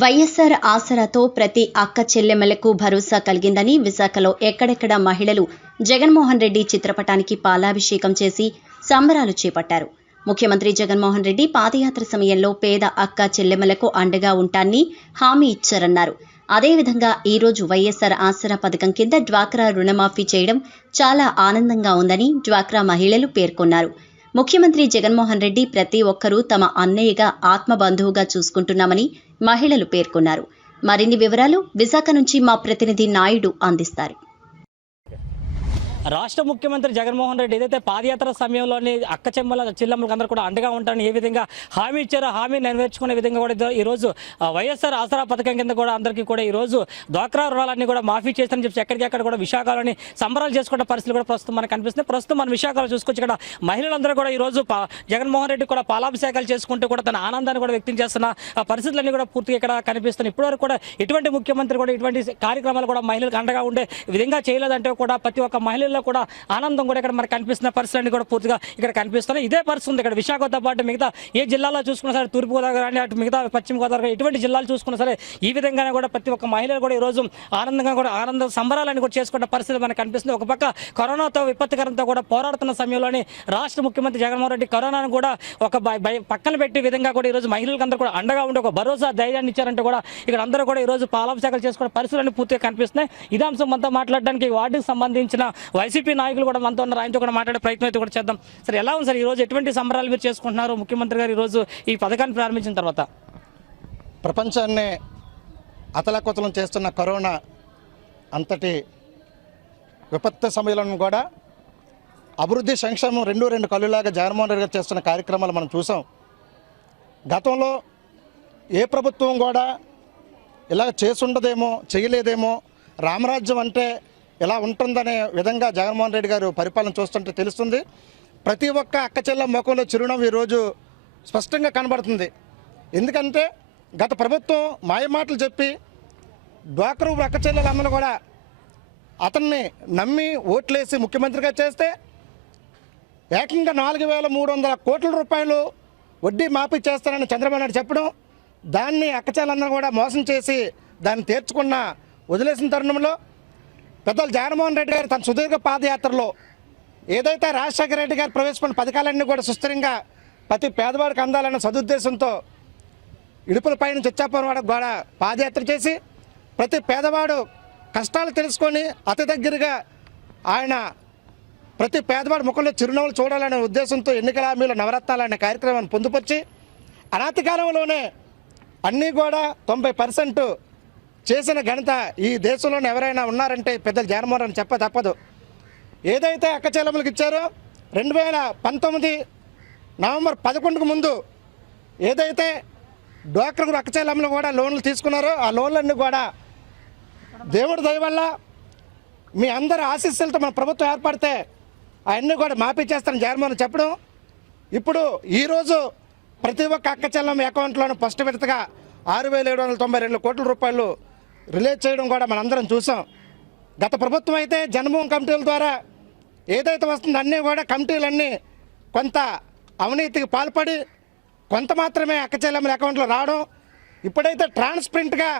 వైఎస్సార్ ఆసరాతో ప్రతి అక్క చెల్లెమ్మలకు భరోసా కలిగిందని విశాఖలో ఎక్కడెక్కడ మహిళలు జగన్మోహన్ రెడ్డి చిత్రపటానికి పాలాభిషేకం చేసి సంబరాలు చేపట్టారు. ముఖ్యమంత్రి జగన్మోహన్ రెడ్డి పాదయాత్ర సమయంలో పేద అక్క చెల్లెమ్మలకు అండగా ఉంటాన్ని హామీ ఇచ్చారన్నారు. అదేవిధంగా ఈరోజు వైఎస్సార్ ఆసరా పథకం కింద డ్వాక్రా రుణమాఫీ చేయడం చాలా ఆనందంగా ఉందని డ్వాక్రా మహిళలు పేర్కొన్నారు. ముఖ్యమంత్రి జగన్మోహన్ రెడ్డి ప్రతి ఒక్కరూ తమ అన్నయ్యగా ఆత్మబంధువుగా చూసుకుంటున్నామని మహిళలు పేర్కొన్నారు. మరిన్ని వివరాలు విశాఖ నుంచి మా ప్రతినిధి నాయుడు అందిస్తారు. రాష్ట్ర ముఖ్యమంత్రి జగన్మోహన్ రెడ్డి ఏదైతే పాదయాత్ర సమయంలోని అక్క చెమ్మల చిల్లమ్మలకు అందరూ కూడా అండగా ఉంటారని ఏ విధంగా హామీ ఇచ్చారో హామీ నెరవేర్చుకునే విధంగా కూడా ఈరోజు వైఎస్ఆర్ ఆసరా పథకం కింద కూడా అందరికీ కూడా ఈరోజు డ్వాక్రా రుణాలన్నీ కూడా మాఫీ చేస్తారని చెప్పి ఎక్కడికెక్కడ కూడా విశాఖలోని సంబరాలు చేసుకున్న పరిస్థితులు కూడా ప్రస్తుతం మనకు కనిపిస్తుంది ప్రస్తుతం మన విశాఖలో చూసుకొచ్చి ఇక్కడ మహిళలందరూ కూడా ఈరోజు పా- జగన్మోహన్ రెడ్డి కూడా పాలాభిషేకాలు చేసుకుంటూ కూడా తన ఆనందాన్ని కూడా వ్యక్తం చేస్తున్న ఆ పరిస్థితులన్నీ కూడా పూర్తిగా ఇక్కడ కనిపిస్తున్నాయి. ఇప్పటివరకు కూడా ఇటువంటి ముఖ్యమంత్రి కూడా ఇటువంటి కార్యక్రమాలు కూడా మహిళలకు అండగా ఉండే విధంగా చేయలేదంటే కూడా ప్రతి ఒక్క మహిళల్లో కూడా ఆనందం కూడా ఇక్కడ మనకు కనిపిస్తున్న పరిస్థితులన్నీ కూడా పూర్తిగా ఇక్కడ కనిపిస్తున్నాయి. ఇదే పరిస్థితి ఉంది ఇక్కడ. విశాఖతో పాటు మిగతా ఏ జిల్లాలో చూసుకున్నా సరే తూర్పు గోదావరి కానీ అటు మిగతా పశ్చిమ గోదావరి కానీ ఎటువంటి జిల్లాలు చూసుకున్నా సరే ఈ విధంగానే కూడా ప్రతి ఒక్క మహిళలు కూడా ఈ రోజు ఆనందంగా కూడా ఆనంద సంబరాలని కూడా చేసుకున్న పరిస్థితి మనకు కనిపిస్తుంది. ఒక పక్క కరోనాతో విపత్తికరంతో కూడా పోరాడుతున్న సమయంలోనే రాష్ట్ర ముఖ్యమంత్రి జగన్మోహన్ రెడ్డి కరోనాను కూడా ఒక భయ- పక్కన పెట్టే విధంగా కూడా ఈ రోజు అందరూ కూడా అండగా ఉండే ఒక భరోసా ధైర్యాన్ని ఇచ్చారంటే కూడా ఇక్కడ అందరూ కూడా ఈ రోజు పాలాభిషేకాలు చేసుకునే పరిస్థితులన్నీ పూర్తిగా కనిపిస్తున్నాయి. ఇదే అంశం మనతో మాట్లాడడానికి వార్డుకు సంబంధించిన వైసీపీ నాయకులు కూడా మనతో ఉన్నారు ఆయనతో కూడా మాట్లాడే ప్రయత్నం అయితే కూడా చేద్దాం. సార్ ఎలా ఉంది సార్? ఈ రోజు ఎటువంటి సంబరాలు మీరు చేసుకుంటున్నారు? ముఖ్యమంత్రి గారు ఈరోజు రోజు ఈ పథకాన్ని ప్రారంభించిన తర్వాత. ప్రపంచాన్ని అతలకుతలం చేస్తున్న కరోనా అంతటి విపత్తు సమయంలో కూడా అభివృద్ధి సంక్షేమం రెండు రెండు కళ్ళులాగా జగన్మోహన్ రెడ్డి గారు చేస్తున్న కార్యక్రమాలు మనం చూసాం. గతంలో ఏ ప్రభుత్వం కూడా ఇలా చేసుండదేమో చేయలేదేమో రామరాజ్యం అంటే ఇలా ఉంటుందనే విధంగా జగన్మోహన్ రెడ్డి గారు పరిపాలన చూస్తుంటే తెలుస్తుంది. ప్రతి ఒక్క అక్కచెల్ల ముఖంలో చిరునవ్వు ఈరోజు స్పష్టంగా కనబడుతుంది. ఎందుకంటే గత ప్రభుత్వం మాయమాటలు చెప్పి డ్వాక్రూ అక్క కూడా అతన్ని నమ్మి ఓట్లేసి ముఖ్యమంత్రిగా చేస్తే ఏకంగా నాలుగు వేల మూడు వందల కోట్ల రూపాయలు వడ్డీ మాఫీ చేస్తానని చంద్రబాబు నాయుడు చెప్పడం దాన్ని అక్కచాలందరూ కూడా మోసం చేసి దాన్ని తీర్చుకున్న వదిలేసిన తరుణంలో పెద్దలు జగన్మోహన్ రెడ్డి గారు తన సుదీర్ఘ పాదయాత్రలో ఏదైతే రాజశేఖర రెడ్డి గారు ప్రవేశపెట్టిన పథకాలన్నీ కూడా సుస్థిరంగా ప్రతి పేదవాడికి అందాలన్న సదుద్దేశంతో ఇడుపులపై నుంచి చిచ్చాపురం వాడకు కూడా పాదయాత్ర చేసి ప్రతి పేదవాడు కష్టాలు తెలుసుకొని అతి దగ్గరగా ఆయన ప్రతి పేదవాడి ముఖంలో చిరునవ్వులు చూడాలనే ఉద్దేశంతో ఎన్నికల హామీలో నవరత్నాలు అనే కార్యక్రమాన్ని పొందుపరిచి అనాతి కాలంలోనే అన్నీ కూడా తొంభై పర్సెంట్ చేసిన ఘనత ఈ దేశంలోనే ఎవరైనా ఉన్నారంటే పెద్దలు జగన్మోహన్ అని చెప్ప తప్పదు. ఏదైతే అక్కచెల్లెములకు ఇచ్చారో రెండు వేల పంతొమ్మిది నవంబర్ పదకొండుకు ముందు ఏదైతే డ్వాక్రా అక్కచెల్లెమ్మలు కూడా లోన్లు తీసుకున్నారో ఆ లోన్లన్నీ కూడా దేవుడి దయ వల్ల మీ అందరి ఆశీస్సులతో మన ప్రభుత్వం ఏర్పడితే అవన్నీ కూడా మాఫీ చేస్తారని జగన్మోహన్ చెప్పడం. ఇప్పుడు ఈరోజు ప్రతి ఒక్క అక్క అకౌంట్లోనూ ఫస్ట్ విడతగా ఆరు వేల ఏడు వందల తొంభై రెండు కోట్ల రూపాయలు రిలీజ్ చేయడం కూడా మనందరం చూసాం. గత ప్రభుత్వం అయితే జన్మభూమి కమిటీల ద్వారా ఏదైతే వస్తుందో అన్నీ కూడా కమిటీలన్నీ కొంత అవినీతికి పాల్పడి కొంత మాత్రమే అక్కచెల్లెమ్మల అకౌంట్లో రావడం. ఇప్పుడైతే ట్రాన్స్పరెంట్గా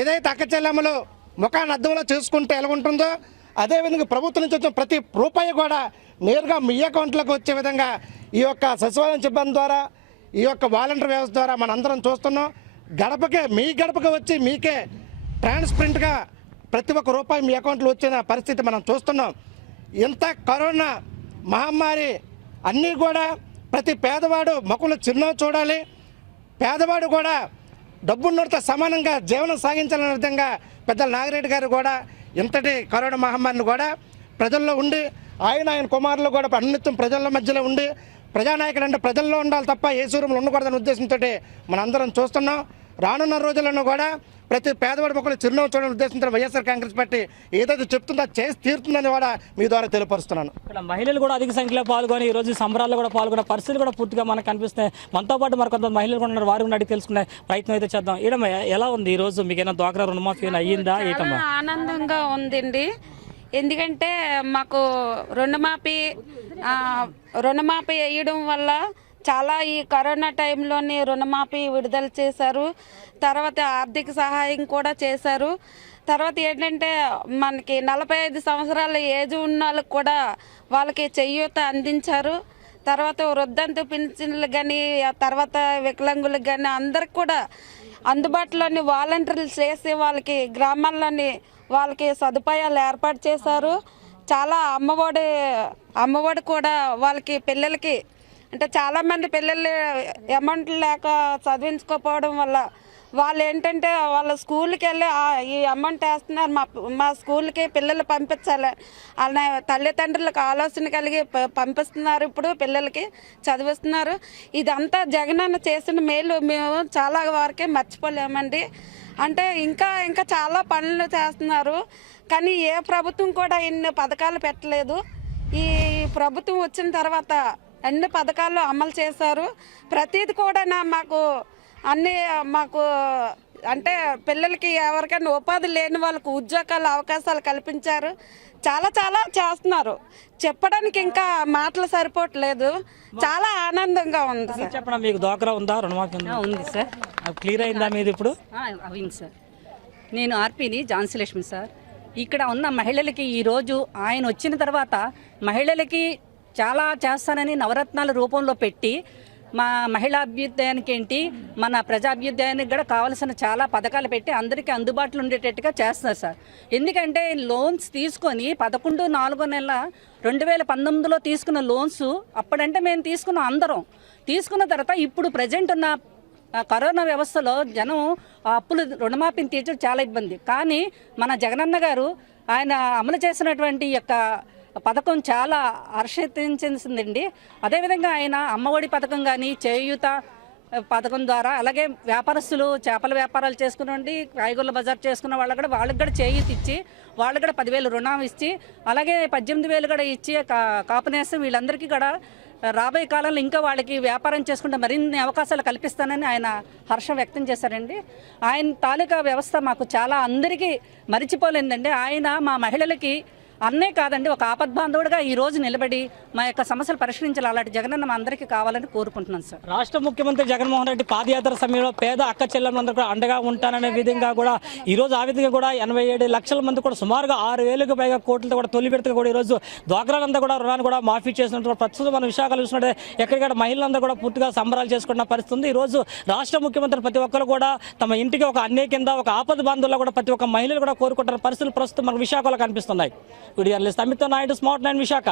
ఏదైతే అక్కచెల్లెమ్మలు ముఖాన్ని అద్దంలో చూసుకుంటే ఎలా ఉంటుందో అదేవిధంగా ప్రభుత్వం నుంచి వచ్చిన ప్రతి రూపాయి కూడా నేరుగా మీ అకౌంట్లోకి వచ్చే విధంగా ఈ యొక్క సచివాలయం సిబ్బంది ద్వారా ఈ యొక్క వాలంటీర్ వ్యవస్థ ద్వారా మనందరం చూస్తున్నాం. గడపకే మీ గడపకి వచ్చి మీకే ట్రాన్స్పరెంట్గా ప్రతి ఒక్క రూపాయి మీ అకౌంట్లో వచ్చిన పరిస్థితి మనం చూస్తున్నాం. ఇంత కరోనా మహమ్మారి అన్నీ కూడా ప్రతి పేదవాడు ముఖంలో చిరునవ్వు చూడాలి. పేదవాడు కూడా డబ్బున్నతో సమానంగా జీవనం సాగించాలనే విధంగా పెద్దల నాగిరెడ్డి గారు కూడా ఇంతటి కరోనా మహమ్మారిని కూడా ప్రజల్లో ఉండి ఆయన ఆయన కుమారులు కూడా అన్నిత్యం ప్రజల మధ్యలో ఉండి ప్రజానాయకుడు అంటే ప్రజల్లో ఉండాలి తప్ప ఏ సూర్యంలో ఉండకూడదనే ఉద్దేశంతో మనందరం చూస్తున్నాం. రానున్న రోజులను కూడా ప్రతి పేదవాడి మొక్కలు చిరునవ్వు చూడని ఉద్దేశంతో వైఎస్ఆర్ కాంగ్రెస్ పార్టీ ఏదైతే చెప్తుందో అది చేసి తీరుతుందని కూడా మీ ద్వారా తెలియపరుస్తున్నాను. ఇక్కడ మహిళలు కూడా అధిక సంఖ్యలో పాల్గొని ఈ రోజు సంబరాల్లో కూడా పాల్గొనే పరిస్థితులు కూడా పూర్తిగా మనకు కనిపిస్తున్నాయి. మనతో పాటు మరి కొంత మహిళలు కూడా ఉన్నారు. వారు కూడా అడిగి తెలుసుకునే ప్రయత్నం అయితే చేద్దాం. ఈడమ్మ ఎలా ఉంది ఈ రోజు? మీకు ఏమైనా డ్వాక్రా రుణమాఫీ అయ్యిందా? ఏటమ్మా? ఆనందంగా ఉందండి. ఎందుకంటే మాకు రుణమాఫీ ఆ, రుణమాఫీ వేయడం వల్ల చాలా ఈ కరోనా టైంలోని రుణమాఫీ విడుదల చేశారు. తర్వాత ఆర్థిక సహాయం కూడా చేశారు. తర్వాత ఏంటంటే మనకి నలభై ఐదు సంవత్సరాల ఏజ్ ఉన్న వాళ్ళకి కూడా వాళ్ళకి చెయ్యూత అందించారు. తర్వాత వృద్ధాంత పింఛన్లు కానీ తర్వాత వికలాంగులకు కానీ అందరికి కూడా అందుబాటులోని వాలంటీర్లు చేసి వాళ్ళకి గ్రామాల్లోని వాళ్ళకి సదుపాయాలు ఏర్పాటు చేశారు. చాలా అమ్మఒడి అమ్మఒడి కూడా వాళ్ళకి పిల్లలకి అంటే చాలామంది పిల్లలు అమౌంట్ లేక చదివించుకోపోవడం వల్ల వాళ్ళు ఏంటంటే వాళ్ళ స్కూల్కి వెళ్ళి ఈ అమౌంట్ వేస్తున్నారు. మా మా స్కూల్కి పిల్లలు పంపించాలి. అలా తల్లిదండ్రులకు ఆలోచన కలిగి పంపిస్తున్నారు ఇప్పుడు పిల్లలకి చదివిస్తున్నారు. ఇదంతా జగనన్న చేసిన మేలు. మేము చాలా వరకే మర్చిపోలేమండి. అంటే ఇంకా ఇంకా చాలా పనులు చేస్తున్నారు. కానీ ఏ ప్రభుత్వం కూడా ఇన్ని పథకాలు పెట్టలేదు. ఈ ప్రభుత్వం వచ్చిన తర్వాత అన్ని పథకాలు అమలు చేశారు? ప్రతిది కూడా నా మాకు అన్ని మాకు అంటే పిల్లలకి ఎవరికైనా ఉపాధి లేని వాళ్ళకు ఉద్యోగాల అవకాశాలు కల్పించారు. చాలా చాలా చేస్తున్నారు. చెప్పడానికి ఇంకా మాటలు సరిపోవట్లేదు. చాలా ఆనందంగా ఉంది సార్. చెప్పండి మీకు దోకరా ఉందా? రుణమాఫీ ఉందా? సార్. క్లియర్ అయిందా మీది ఇప్పుడు? ఆ, అయింది సార్. నేను ఆర్పీని ఝాన్సీ లక్ష్మి సార్. ఇక్కడ ఉన్న మహిళలకి ఈరోజు ఆయన వచ్చిన తర్వాత మహిళలకి చాలా చేస్తానని నవరత్నాల రూపంలో పెట్టి మా మహిళా అభ్యుదయానికి ఏంటి మన ప్రజాభ్యుదయానికి కూడా కావాల్సిన చాలా పథకాలు పెట్టి అందరికీ అందుబాటులో ఉండేటట్టుగా చేస్తున్నారు సార్. ఎందుకంటే లోన్స్ తీసుకొని పదకొండు నాలుగో నెల రెండు వేల పంతొమ్మిదిలో తీసుకున్న లోన్స్ అప్పుడంటే మేము తీసుకున్న అందరం. తీసుకున్న తర్వాత ఇప్పుడు ప్రజెంట్ ఉన్న కరోనా వ్యవస్థలో జనం అప్పులు రుణమాఫీని తీర్చడం చాలా ఇబ్బంది. కానీ మన జగనన్న గారు ఆయన అమలు చేసినటువంటి యొక్క పథకం చాలా హర్షించిందండి. అదేవిధంగా ఆయన అమ్మఒడి పథకం కానీ చేయూత పథకం ద్వారా అలాగే వ్యాపారస్తులు చేపల వ్యాపారాలు చేసుకునండి కాయగూరల బజార్ చేసుకున్న వాళ్ళకి కూడా వాళ్ళకి కూడా చేయూత ఇచ్చి వాళ్ళకి కూడా పదివేలు రుణం ఇచ్చి అలాగే పద్దెనిమిది వేలు కూడా ఇచ్చి కా- కాపునేసం వీళ్ళందరికీ కూడా రాబోయే కాలంలో ఇంకా వాళ్ళకి వ్యాపారం చేసుకుంటే మరిన్ని అవకాశాలు కల్పిస్తానని ఆయన హర్షం వ్యక్తం చేశారండి. ఆయన తాలూకా వ్యవస్థ మాకు చాలా అందరికీ మరిచిపోలేదండి. ఆయన మా మహిళలకి అన్నే కాదండి ఒక ఆపద్బాంధవుడిగా ఈ రోజు నిలబడి మా యొక్క సమస్యలు పరిష్కరించాలి. అలాంటి జగనన్న మా అందరికీ కావాలని కోరుకుంటున్నాను సార్. రాష్ట్ర ముఖ్యమంత్రి జగన్మోహన్ రెడ్డి పాదయాత్ర సమయంలో పేద అక్క చెల్లెలందరూ కూడా అండగా ఉంటాననే విధంగా కూడా ఈ రోజు ఆ విధంగా కూడా ఎనభై ఏడు లక్షల మంది కూడా సుమారుగా ఆరు వేలకు పైగా కోట్లతో కూడా తొలి విడతగా కూడా ఈ రోజు కూడా రుణాన్ని కూడా మాఫీ చేసినట్టు ప్రస్తుతం మన విశాఖలు చూసినట్టే ఎక్కడికక్కడ మహిళలందరూ కూడా పూర్తిగా సంబరాలు చేసుకున్న పరిస్థితి ఉంది ఈ రోజు రాష్ట్ర ముఖ్యమంత్రి ప్రతి ఒక్కరు కూడా తమ ఇంటికి ఒక అన్నే కింద ఒక ఆపద బాంధవుల్లో కూడా ప్రతి ఒక్క మహిళలు కూడా కోరుకుంటున్న పరిస్థితులు ప్రస్తుతం మనకు విశాఖలో కనిపిస్తున్నాయి. Video journalist Amit Naidu smart nine Visakha